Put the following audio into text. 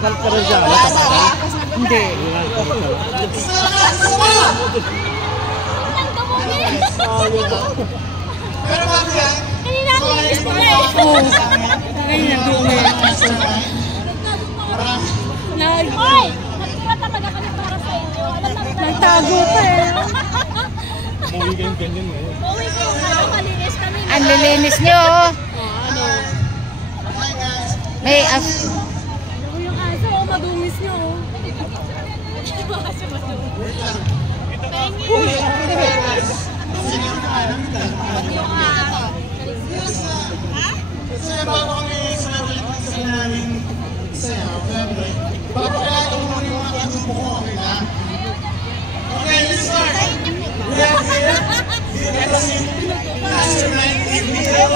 Kapal ka rin dyan. Hindi. Kanina ako yung gusto na eh. Oo. Kanina dumi. Hoy! Nagtira talaga kami para sa inyo. Alam namin na. Nagtago ka eh. Muwi kayong ganyan ngayon. Uwi ko. Malinis kami. Ang lilinis nyo. Ano? May Yung aso, madumis nyo. Pengi. Yung aso. Ha? Kasi bago kami sa natin namin sa'yo, papakalato mo yung mga katubo ko, okay ba? Okay, let's start! We have here, ito si Mastermind India.